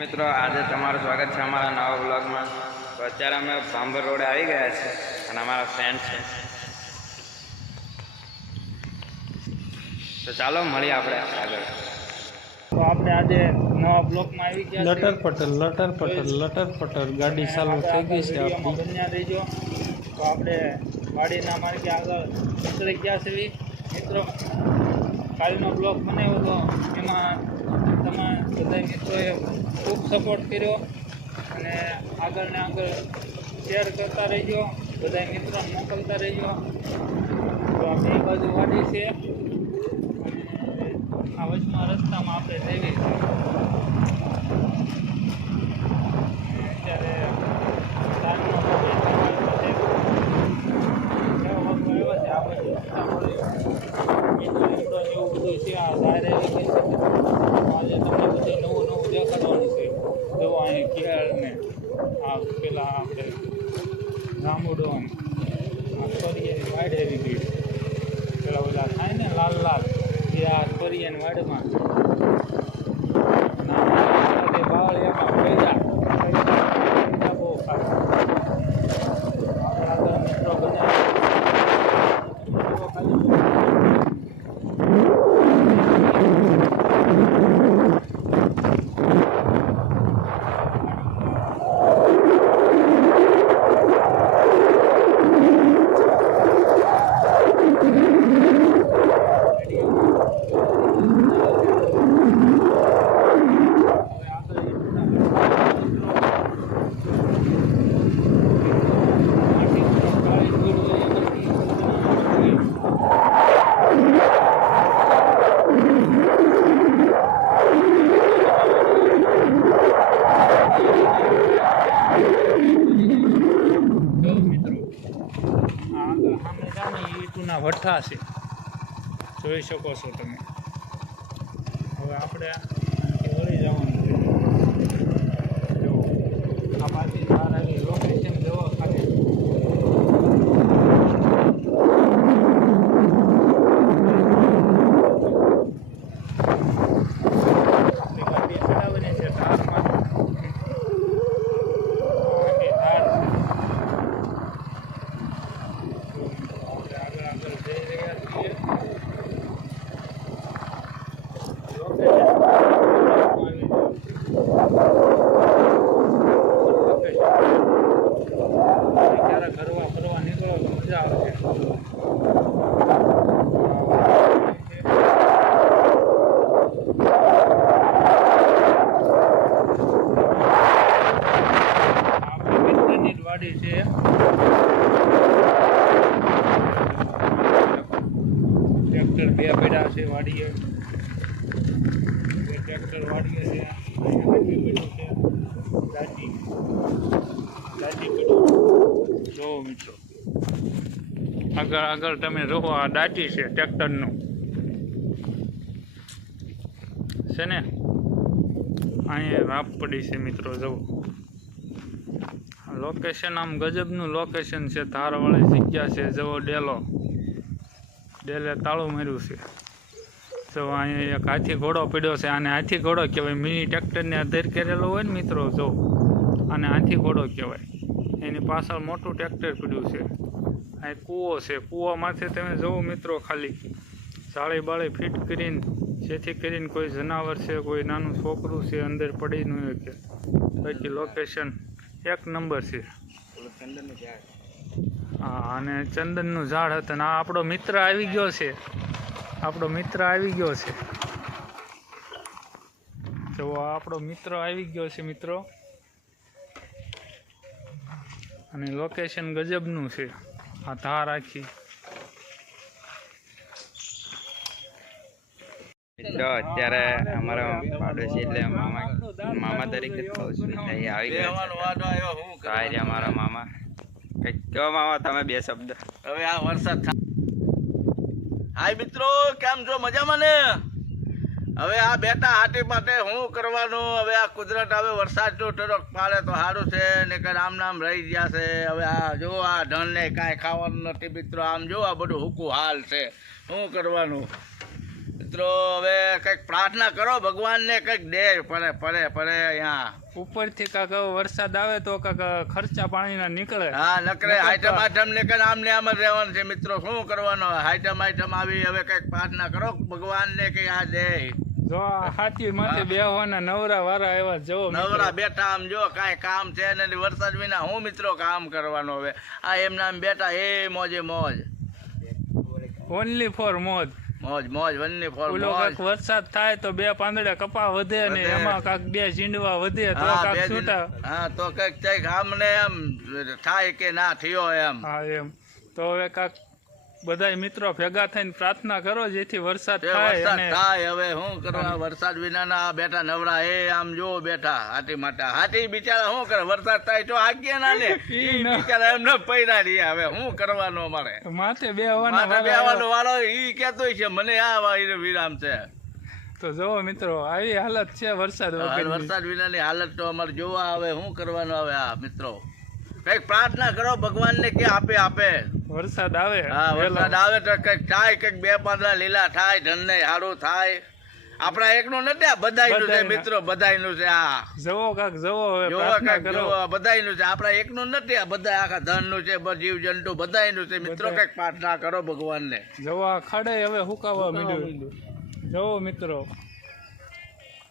મિત્રો આજે તમારું સ્વાગત છે અમારા નવા બ્લોગમાં। તો અત્યારે અમે ભાંભર રોડે આવી ગયા છે અને અમારા ફ્રેન્ડ છે, તો ચાલો મળીએ આપણે આગળ। તો આપણે આજે નવા બ્લોકમાં આવી ગયા છે। લટર પટર ગાડી ચાલુ થઈ ગઈ છે આપણી। બન્યા રહીજો। તો આપણે વાડીના માર્ગે આગળ નીકળી ગયા છે મિત્રો। કાલનો બ્લોક બનાવ્યો હતો એમાં તમે બધા મિત્રોએ ખૂબ સપોર્ટ કર્યો અને આગળ ને આગળ શેર કરતા રહેજો, બધા મિત્રોને મોકલતા રહેજો। તો આ બે બાજુ વાડી છે અને આ વચમાં રસ્તામાં આપણે જઈએ છીએ। અત્યારે સાંજનો સમય છે, આ બાજુ રસ્તા મળ્યો મિત્રો એવું બધું છે। આ ધારે આજે તમને બધું નવું દેખાડવાનું છે। જો અહીં કેળ ને આ પેલા આપણે રામુડો આ ફરિયાની વાડ આવી ગઈ, પેલા ઓલા થાય ને લાલ લાલ એ આ ફરિયાની વાડમાં બાવળ એમાં પેજા બહુ ખાસ આગળ મિત્રો બનાવી ઈટુના ભઠ્ઠા છે, જોઈ શકો છો તમે। હવે આપણે વળી જવાનું છે। જો આ પાછી બહાર આવી લોકેશન જવા ખાતે ગાડી ચડાવવાની છે ધારમાં। ફરવા નીકળો તો મજા આવશે। આપણી મિત્રની જ વાડી છે। ટ્રેક્ટર બે પડ્યા છે વાડીએ, બે ટ્રેક્ટર વાડીએ છે। દાદી જો મિત્રો આગળ તમે જો આ દાટી છે ટ્રેક્ટરનું છે ને, અહીંયા રાપ પડી છે મિત્રો। જુઓ લોકેશન આમ ગજબનું લોકેશન છે, ધારવાળી જગ્યા છે। જુઓ ડેલે તાળું માર્યું છે। જો અહીંયા એક હાથી ઘોડો પડ્યો છે, આને હાથી ઘોડો કહેવાય। મિની ટ્રેક્ટરને અધેર કરેલો હોય ને મિત્રો, જો આને હાથી ઘોડો કહેવાય। એની પાછળ મોટું ટ્રેક્ટર પડ્યું છે। આ કૂવો છે, કૂવામાંથી તમે જુઓ મિત્રો ખાલી જાળી બાળી ફિટ કરીને, જેથી કરીને કોઈ જનાવર છે, કોઈ નાનું છોકરું છે અંદર પડી ન શકે। બાકી લોકેશન એક નંબર છે। હા, અને ચંદનનું ઝાડ હતું ને આ આપણો મિત્ર આવી ગયો છે। આપણો મિત્ર આવી ગયો છે, જો આપણો મિત્ર આવી ગયો છે મિત્રો। અને લોકેશન ગજબનું છે, આ ધાર આખી। તો અત્યારે અમારા પાડોશી એટલે મામા તરીકે કહું છું, એ આવી ગયા છે। અમારા મામા કઈ કહો મામા, તમે બે શબ્દ। હવે આ વરસાદ હાય મિત્રો, કેમ છો? મજામાં ને? હવે આ બેટા હાથી માટે શું કરવાનું? હવે આ કુદરત હવે વરસાદનું થોડોક પાડે તો સારું છે, ને કે આમ રહી ગયા છે। હવે આ જો આ ઢણને કાંઈ ખાવાનું નથી મિત્રો, આમ જો આ બધું હુકું હાલ છે, શું કરવાનું? મિત્રો હવે કઈક પ્રાર્થના કરો ભગવાનને, કઈક દે પડે અહીંયા ઉપરથી કાંક વરસાદ આવે તો કાંક ખર્ચા પાણીના નીકળે. હા નકરે આઈટમ ને કઈ આમ ને આમ જ રહેવાનું છે મિત્રો. શું કરવાનો આઈટમ આવી. હવે કઈક પ્રાર્થના કરો ભગવાનને કે આ દે. જો આ હાથી માથે બેહવાના નવરા વાળા એવા જો નવરા બેઠા આમ જો કાંઈ કામ છે ને વરસાદ વિના હું મિત્રો કામ કરવાનો. હવે આ એમના આમ બેઠા એ મોજે મોજ. ઓનલી ફોર મોજ. મોજ વનની ફોર ઓલો કાંક વરસાદ થાય તો 2 પાંદડા કપા વધે ને એમાં કાંક 2 ઝીંડવા વધે તો કાંક છૂટા. હા તો કઈક આમને એમ થાય કે ના થયો એમ. હા એમ. તો હવે કાંક બધા મિત્રો ભેગા થઈને પ્રાર્થના કરો જેથી વરસાદ થાય. અને હવે શું કરવા વરસાદ વિનાના બેઠા નવરા એ આમ જો બેઠા હાથી માટે. હાથી બિચારા શું કરે વરસાદ થાય તો આગ્યા ના લે બિચારા એમને પૈડા રહ્યા. હવે શું કરવાનું અમારે માથે બેહવાનો વાળો ઈ કેતો છે મને આ વિરામ છે. તો જોવો મિત્રો આવી હાલત છે વરસાદ વિનાની હાલત તો અમારે જોવા. હવે શું કરવાનું હવે આ મિત્રો કઈક પ્રાર્થના કરો ભગવાનને કે આપે વરસાદ આવે. હા વરસાદ આવે તો કઈક થાય, કઈક 2 પાંદડા લીલા થાય, ધનને સારું થાય. આપણા એકનું નથી આ બધાયનું છે મિત્રો. બધાયનું છે આ જવો કાક જવો હવે જોવો પ્રાર્થના કઈક કરો. બધાયનું છે. આપણા એકનું નથી આ બધા આખા ધનનું છે જીવ જંતુ બધાયનું છે મિત્રો. કઈક પ્રાર્થના કરો ભગવાનને. જવો આ ખડે હવે હુકાવા માંડ્યું. જવો મિત્રો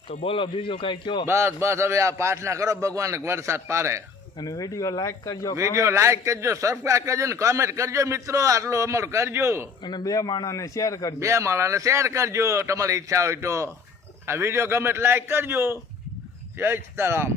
તો બોલો બીજું કઈ કયો. બસ હવે આ પ્રાર્થના કરો ભગવાન વરસાદ પાડે. અને વિડીયો લાઈક કરજો, સબસ્ક્રાઇબ કરજો ને કમેન્ટ કરજો મિત્રો. આટલું અમારું કરજો. અને 2 માણસને શેર કરજો. 2 માણસને શેર કરજો તમારી ઈચ્છા હોય તો. આ વિડીયો ગમે લાઈક કરજો. જય સીતારામ.